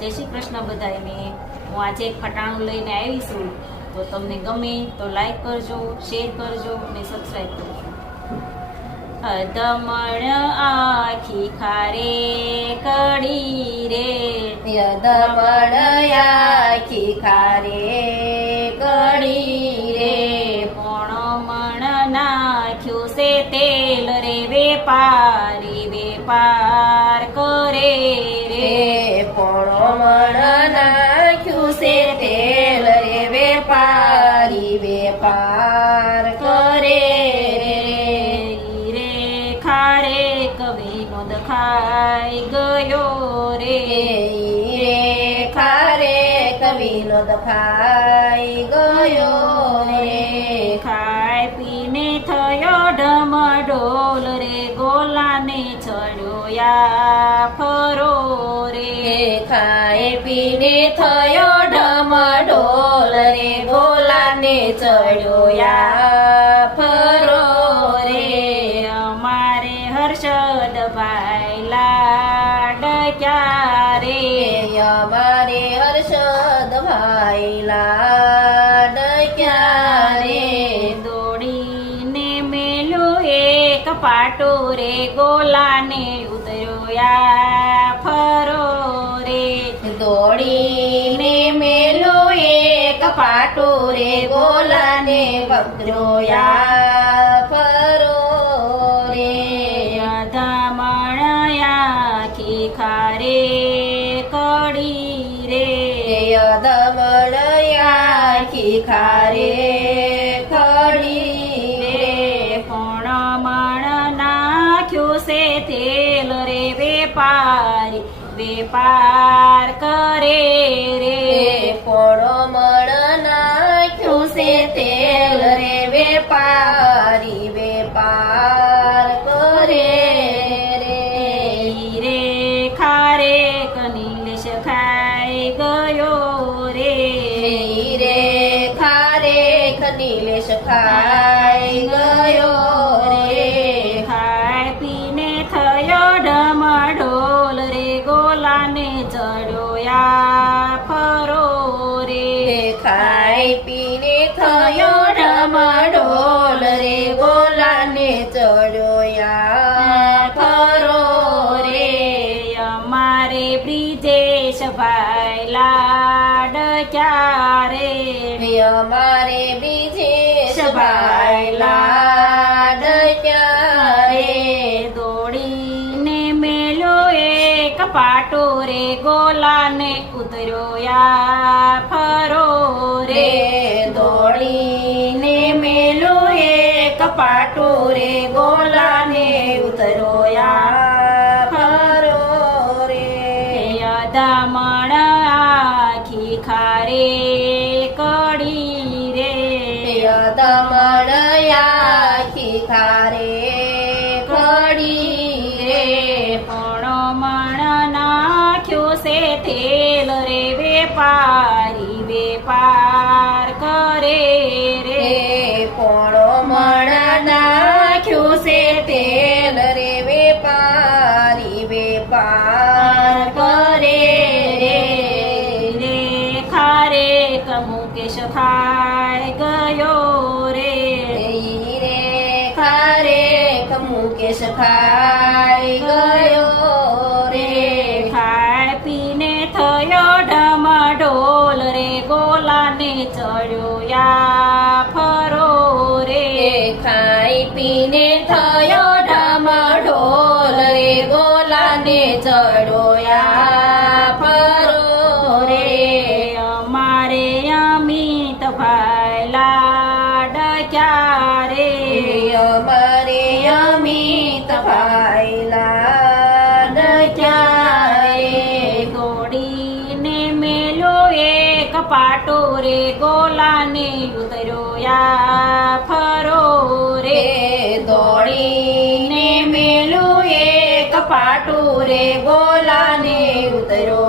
જય શ્રી કૃષ્ણ બધાને। હું આજે એક ફટાણું લઈને આવી છું, તો તમને ગમે તો લાઈક કરજો, શેર કરજો અને સબસ્ક્રાઈબ કરજો। અધમણ આખી ખારે કડી રે, યદમણ આખી ખારે કડી રે, પોણો મણ નાખ્યું છે તેલ રે, વેપારી વેપાર કરે રે। પોણો મણ નાખ્યું છે તેલ રે, વેપારી વેપાર કરે રે। ખારે કવિનો દખાઈ ગયો રે, રે ખારે કવિનો દખાઈ ગયો રે। ખાઈ પીને થયો ઢમઢોલ રે, ગોલાને ચડ્યો યા ફરો રે। ખાઈ પીને થયો ઢમઢોલ રે, ગોલાને ચડ્યો યા ફરો રે। અમારે હર્ષદ ભાઈ લાડ ક્યારે, અમારે હર્ષદ ભાઈ લાડ ક્યારે, દોડીને મેલ્યો એક પાટો રે, ગોલાને ઉતર્યો યા ફરો રે। દોડીને મેલો એક પાટો રે, ગોલાને પકડ્યો યા ફરો રે। ધામણ આખી ખારે કડી રે, યદમણ આખી ખારે કડી રે, પણ મણ નાખ્યું છે તેલ રે, વેપારી વેપાર કરે રે। પોણો મણ નાખ્યું છે તેલ રે, વેપારી વેપાર કરે રે। રે ખારે કનીલેશ ખાઈ ગયો રે, રે ખારે ખનીલેશ ખાઈ ગયો રે। ખાઈ પીને થયો ઢમઢોલ રે, ગોલાને ચડ્યો યા ફરો રે। ખાઈ પીને થયો ઢમઢોલ રે, ગોલાને ચડ્યો યા ફરો રે। અમારે બ્રિજેશ ભાઈ લાડ ક્યારે, અમારે બ્રિજેશ ભાઈ લાડ ક્યારે, દોડીને મેલ્યો એક પાટો રે, ગોલાને ઉતર્યો યા ફરો રે। દોડીને મેલો એક પાટો રે, ગોલાને ઉતરો યા ફરો રે। ધામણ આખી ખારે કડી રે, યદમણ આખી ખારે કડી રે, પણ મણ નાખ્યું છે તેલ રે, વેપારી વેપાર કરે રે। પોણો મણ નાખ્યું છે તેલ રે, વેપારી વેપાર કરે રે। રે ખારે મુકેશ ખાઈ ગયો રે, રે ખારે મુકેશ ખાઈ ગયો રે। ખાઈ પીને થયો ઢમઢોલ રે, ગોલાને ચડ્યો યા ફરો રે। ખાઈ પીને થયો ઢમઢોલ રે, ગોલાને ચડ્યો યા ફરો રે। અમારે અમિત ભાઈ લાડ ક્યારે, અમારે અમિત ભાઈ લાડ ક્યારે, દોડીને મેલ્યો એક પાટો રે, ગોલાને ઉતર્યો યા ફરો રે। દોડીને મેલું એક પાટું રે, ગોલાને ઉતરો